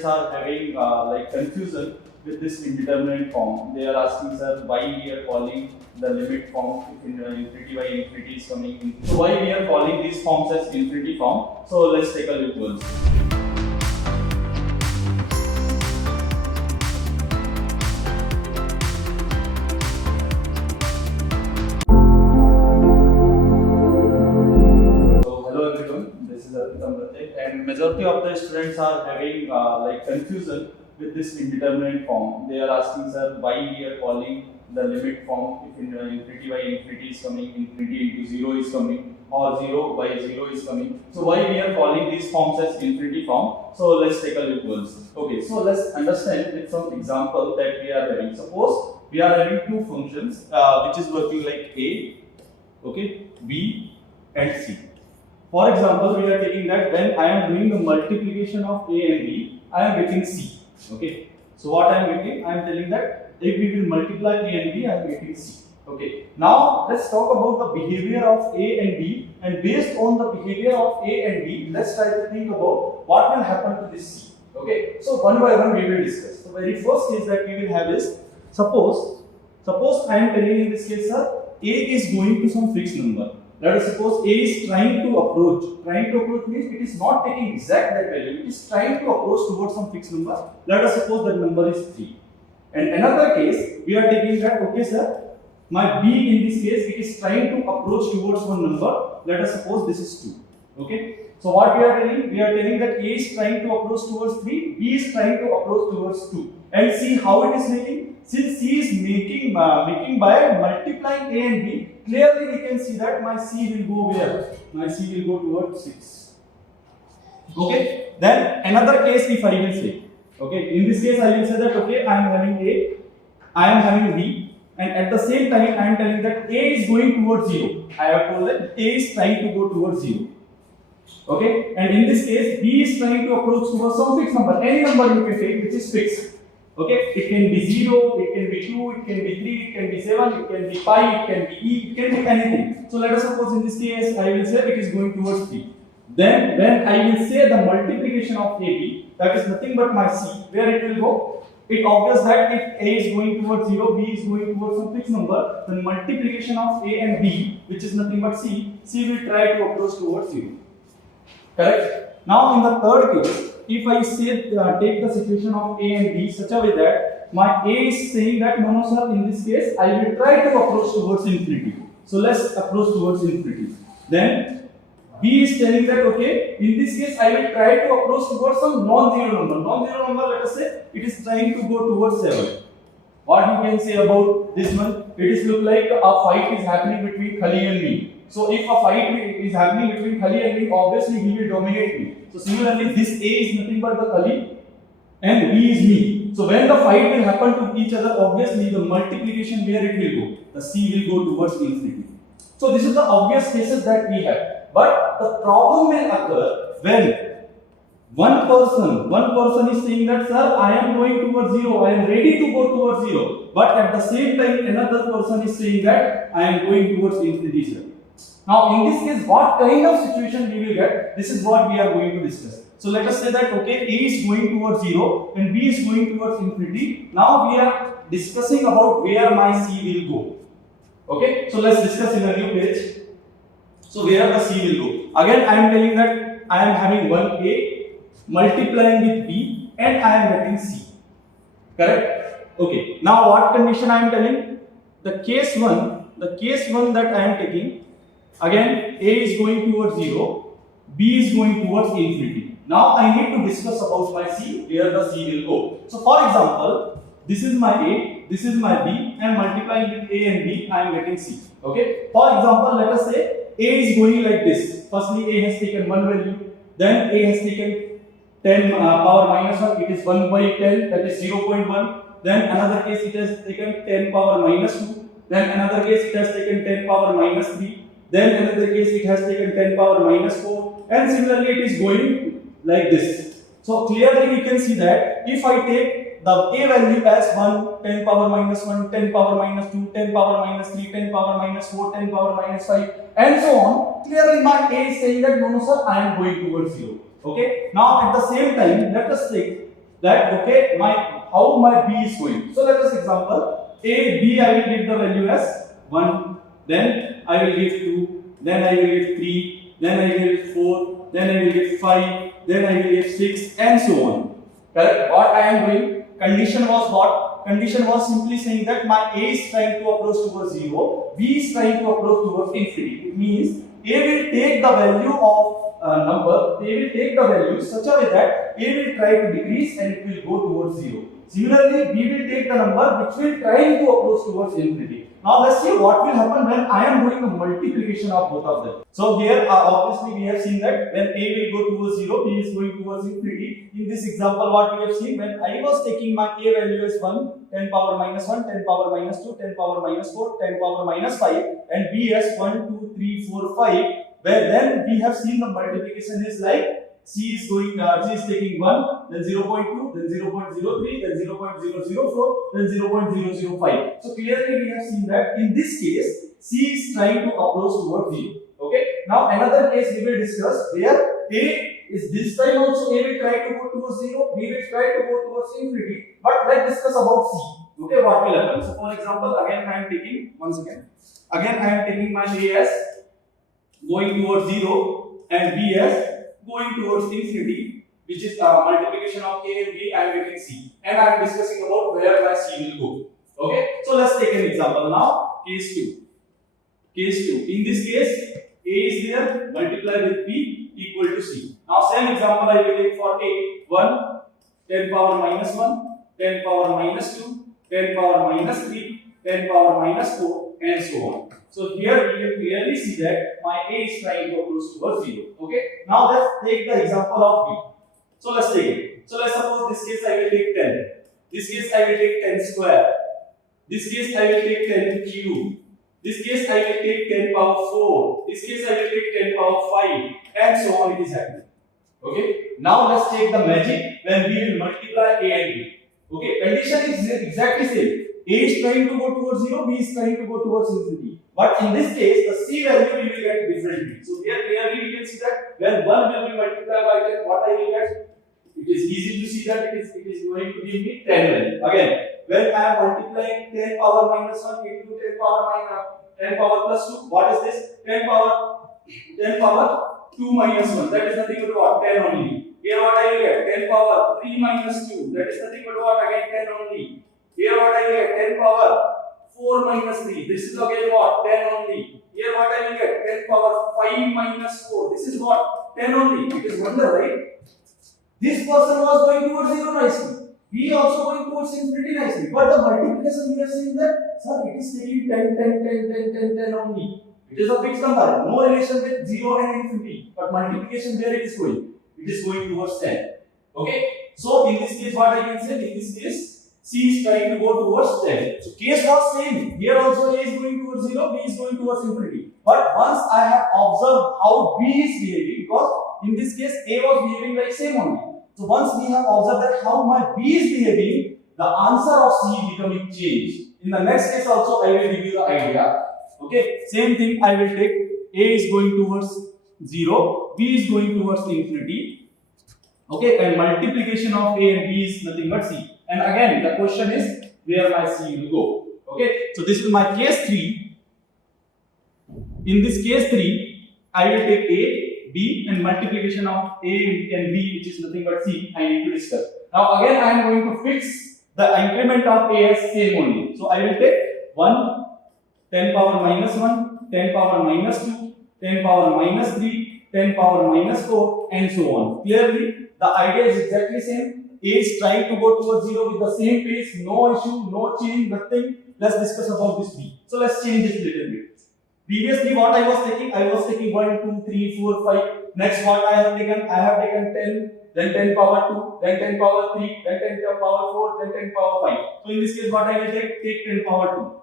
students are having confusion with this indeterminate form. They are asking, sir, why we are calling the limit form infinity by infinity is coming in. So why we are calling these forms as infinity form? So let's take a look once. And majority of the students are having confusion with this indeterminate form. They are asking, sir, why we are calling the limit form if infinity by infinity is coming, infinity into 0 is coming, or 0 by 0 is coming. So why we are calling these forms as infinity form? So let's take a look once. Okay, so let's understand with some example that we are having. Suppose we are having two functions which is working like a, okay, b and c. For example, we are taking that when I am doing the multiplication of a and b, I am getting c. Okay. So what I am getting? I am telling that if we will multiply a and b, I am getting c. Okay. Now let's talk about the behavior of a and b, and based on the behavior of a and b, let's try to think about what will happen to this c. Okay. So one by one we will discuss. The very first case that we will have is suppose I am telling in this case, sir, a is going to some fixed number. Let us suppose a is trying to approach. Trying to approach means it is not taking exact that value. It is trying to approach towards some fixed number. Let us suppose that number is 3. And another case, we are taking that, okay sir, my b in this case, it is trying to approach towards one number. Let us suppose this is 2. Okay. So what we are telling? We are telling that a is trying to approach towards 3, b is trying to approach towards 2. And see how it is making. Since c is making by multiplying a and b, clearly we can see that my c will go where? My c will go towards 6. Okay. Then another case if I will say, okay, in this case I will say that, okay, I am having a, I am having b, and at the same time I am telling that a is going towards 0. I have told that a is trying to go towards 0. Okay. And in this case b is trying to approach towards some fixed number, any number you can take which is fixed. Okay, it can be 0, it can be 2, it can be 3, it can be 7, it can be pi, it can be e, it can be anything. So let us suppose in this case I will say it is going towards 3. Then when I will say the multiplication of AB, that is nothing but my c, where it will go? It obvious that if a is going towards 0, b is going towards some fixed number, then multiplication of a and b, which is nothing but c will try to approach towards 0. Correct? Now in the third case, if I say take the situation of a and b such a way that my a is saying that no sir, in this case I will try to approach towards infinity. So let's approach towards infinity. Then b is telling that, okay, in this case I will try to approach towards some non-zero number. Non-zero number, let us say it is trying to go towards 7. What you can say about this one? It is look like a fight is happening between Khali and me. So if a fight is happening between Khali and me, obviously he will dominate me. So similarly, this A is nothing but the Khali and B is me. So when the fight will happen to each other, obviously the multiplication where it will go, the C will go towards infinity. So this is the obvious cases that we have. But the problem will occur when one person is saying that, sir, I am going towards 0, I am ready to go towards 0. But at the same time, another person is saying that I am going towards infinity, sir. Now in this case, what kind of situation we will get? This is what we are going to discuss. So let us say that, okay, A is going towards 0 and B is going towards infinity. Now we are discussing about where my C will go. Okay, so let's discuss in a new page. So where the C will go? Again, I am telling that I am having one A multiplying with B and I am getting C. Correct? Okay. Now what condition I am telling? The case one that I am taking. Again, A is going towards 0, B is going towards infinity. Now I need to discuss about my C, where the C will go. So for example, this is my A, this is my B, and multiplying with A and B, I am getting C. Okay. For example, let us say A is going like this. Firstly, A has taken one value, then A has taken 10 power minus 1, it is 1 by 10, that is 0.1. Then another case it has taken 10 power minus 2, then another case it has taken 10 power minus 3. Then another case it has taken 10 power minus 4, and similarly it is going like this. So clearly we can see that if I take the A value as 1, 10 power minus 1, 10 power minus 2, 10 power minus 3, 10 power minus 4, 10 power minus 5, and so on, clearly my A is saying that no sir, I am going towards 0. Okay. Now at the same time, let us take that okay, how my B is going. So let us example A, B, I will give the value as 1, then I will give 2, then I will give 3, then I will give 4, then I will give 5, then I will give 6, and so on. Correct? What I am doing, condition was what? Condition was simply saying that my A is trying to approach towards 0, B is trying to approach towards infinity. It means A will take the value of number, A will take the value such a way that A will try to decrease and it will go towards 0. Similarly, B will take the number which will try to approach towards infinity. Now let's see what will happen when I am doing a multiplication of both of them. So here obviously we have seen that when A will go towards 0, B is going towards infinity. In this example what we have seen, when I was taking my A value as 1, 10 power minus 1, 10 power minus 2, 10 power minus 4, 10 power minus 5, and B as 1, 2, 3, 4, 5, where then we have seen the multiplication is like C is taking 1, then 0.2, then 0.03, then 0.004, then 0.005. So clearly we have seen that in this case C is trying to approach towards 0. Okay. Now another case we will discuss where A is this time also A will try to go towards 0, B will try to go towards infinity. But let's discuss about C. Okay, what will happen? So for example, again I am taking my A as going towards 0 and B as going towards infinity, which is multiplication of A and B. I am getting C, and I am discussing about where my C will go. Okay, so let's take an example now. Case 2. In this case, A is there, multiply with B equal to C. Now same example I will take for A. 1, 10 power minus 1, 10 power minus 2, 10 power minus 3, 10 power minus 4, and so on. So here we can clearly see that my A is trying to approach towards 0. Okay. Now let's take the example of B. So let's take it. So let's suppose this case I will take 10. This case I will take 10 square. This case I will take 10 cube. This case I will take 10 power 4. This case I will take 10 power 5, and so on. It is happening. Okay. Now let's take the magic when we will multiply A and B. Okay. Condition is exactly same. A is trying to go towards 0, B is trying to go towards infinity. But in this case, the C value we will get differently. So here clearly we can see that when 1 will be multiplied by 10, what I will get? It is easy to see that it is going to give me 10 value. Again, when I am multiplying 10 power minus 1 into 10 power plus 2, what is this? 10 power 2 minus 1. That is nothing but what? 10 only. Here what I will get? 10 power 3 minus 2. That is nothing but what? Again 10 only. Here what I will get? 10 power 4 minus 3. This is again what? 10 only. Here what I will get? 10 power 5 minus 4. This is what? 10 only. It is wonder, right? This person was going towards 0 nicely. We also going towards infinity nicely. But the multiplication we are saying that, sir, it is taking 10 only. It is a fixed number. No relation with 0 and infinity. But multiplication where it is going? It is going towards 10. Okay? So in this case, what I can say? In this case, C is trying to go towards 10. So case was same. Here also A is going towards 0, B is going towards infinity. But once I have observed how B is behaving, because in this case A was behaving like same only. So once we have observed that how my B is behaving, the answer of C becoming changed. In the next case also I will give you the idea. Okay, same thing I will take. A is going towards 0, B is going towards infinity. Okay, and multiplication of A and B is nothing but C. And again, the question is where my C will go. Okay, so this is my case 3. In this case 3, I will take A, B, and multiplication of A and B, which is nothing but C, I need to discuss. Now again, I am going to fix the increment of A as same only. So I will take 1, 10 power minus 1, 10 power minus 2, 10 power minus 3, 10 power minus 4, and so on. Clearly, the idea is exactly same. A is trying to go towards 0 with the same pace, no issue, no change, nothing. Let's discuss about this B. So let's change this little bit. Previously, what I was taking 1, 2, 3, 4, 5. Next, what I have taken 10, then 10 power 2, then 10 power 3, then 10 power 4, then 10 power 5. So in this case, what I will take 10 power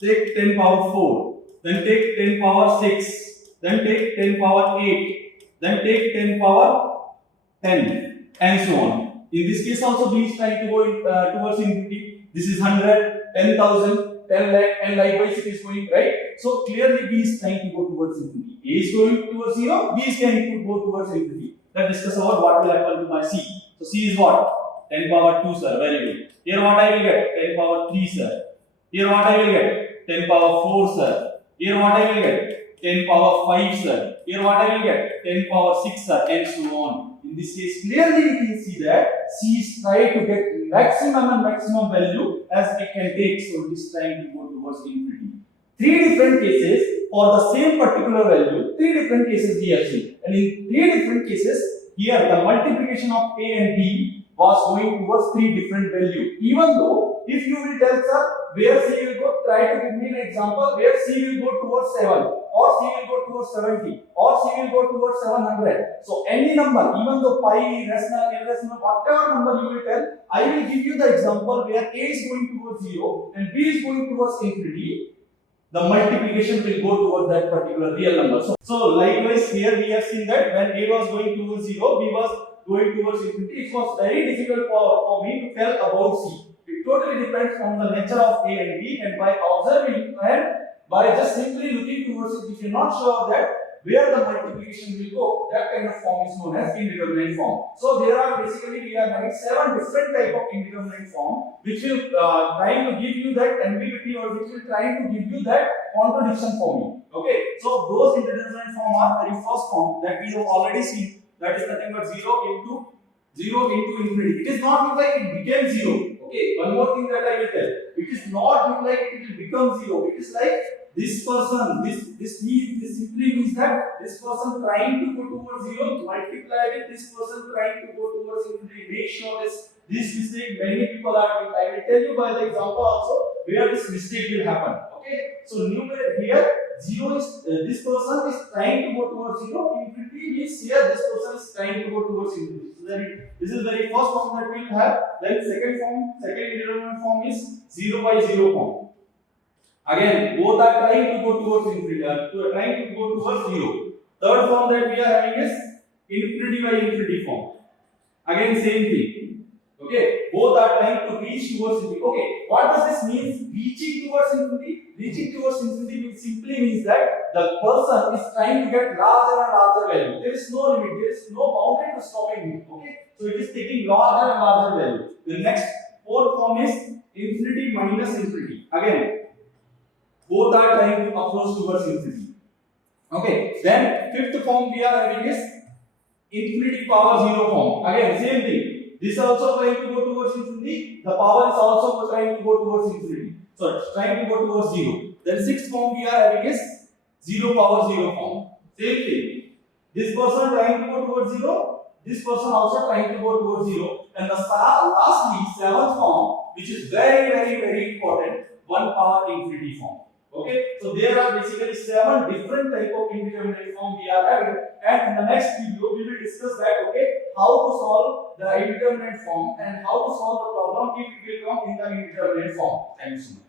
2, take 10 power 4, then take 10 power 6, then take 10 power 8, then take 10 power 10, and so on. In this case also B is trying to go towards infinity. This is 100, 10,000, 10 lakh, and likewise it is going, right? So clearly B is trying to go towards infinity. A is going towards 0, B is trying to go towards infinity. Let's discuss about what will happen to my C. So C is what? 10 power 2 sir, very good. Here what I will get? 10 power 3 sir. Here what I will get? 10 power 4 sir. Here what I will get? 10 power 5 sir. Here what I will get? 10 power 6 sir, and so on. In this case, clearly you can see that C is trying to get maximum and maximum value as it can take. So it is trying to go towards infinity. Three different cases for the same particular value. Three different cases we have seen. And in three different cases, here the multiplication of A and B was going towards three different values. Even though if you will tell sir where C will go, try to give me an example where C will go towards 7, or C will go towards 70, or C will go towards 700. So any number, even though pi, rational, irrational, whatever number you will tell, I will give you the example where A is going towards 0 and B is going towards infinity. The multiplication will go towards that particular real number. So likewise here we have seen that when A was going towards 0, B was going towards infinity. It was very difficult for me to tell about C. It totally depends on the nature of A and B, and by observing and by just simply looking towards it, if you are not sure of that where the multiplication will go, that kind of form is known as indeterminate form. So there are basically we are having 7 different type of indeterminate form which will trying to give you that ambiguity, or which will trying to give you that contradiction for me. Okay, so those indeterminate form are very first form that we have already seen, that is nothing but 0 into infinity. It is not like it became 0. Okay, one more thing that I will tell. It is not like it will become 0. It is like this person, this simply means that this person trying to go towards 0 multiply with this person trying to go towards infinity. Make sure this mistake many people are doing. I will tell you by the example also where this mistake will happen. Okay, so numerator here 0 is this person is trying to go towards 0. Infinity means here this person is trying to go towards infinity. So this is very first form that we will have. Then second indeterminate form is 0 by 0 form. Again, both are trying to go towards infinity, trying to go towards 0. Third form that we are having is infinity by infinity form. Again, same thing. Okay, both are trying to reach towards infinity. Okay, what does this mean? Reaching towards infinity. Reaching towards infinity simply means that the person is trying to get larger and larger value. There is no limit. There is no boundary to stopping him. Okay, so it is taking larger and larger value. The next fourth form is infinity minus infinity. Again, both are trying to approach towards infinity. Okay, then fifth form we are having is infinity power 0 form. Again, same thing. This is also trying to go towards infinity. The power is also trying to go towards infinity. So it's trying to go towards 0. Then sixth form we are having is 0 power 0 form. Same thing. This person trying to go towards 0. This person also trying to go towards 0. And the lastly, seventh form, which is very important, 1 power infinity form. Okay, so there are basically 7 different type of indeterminate form we are having, and in the next video we will discuss that. Okay, how to solve the indeterminate form and how to solve the problem if it will come in the indeterminate form. Thank you so much.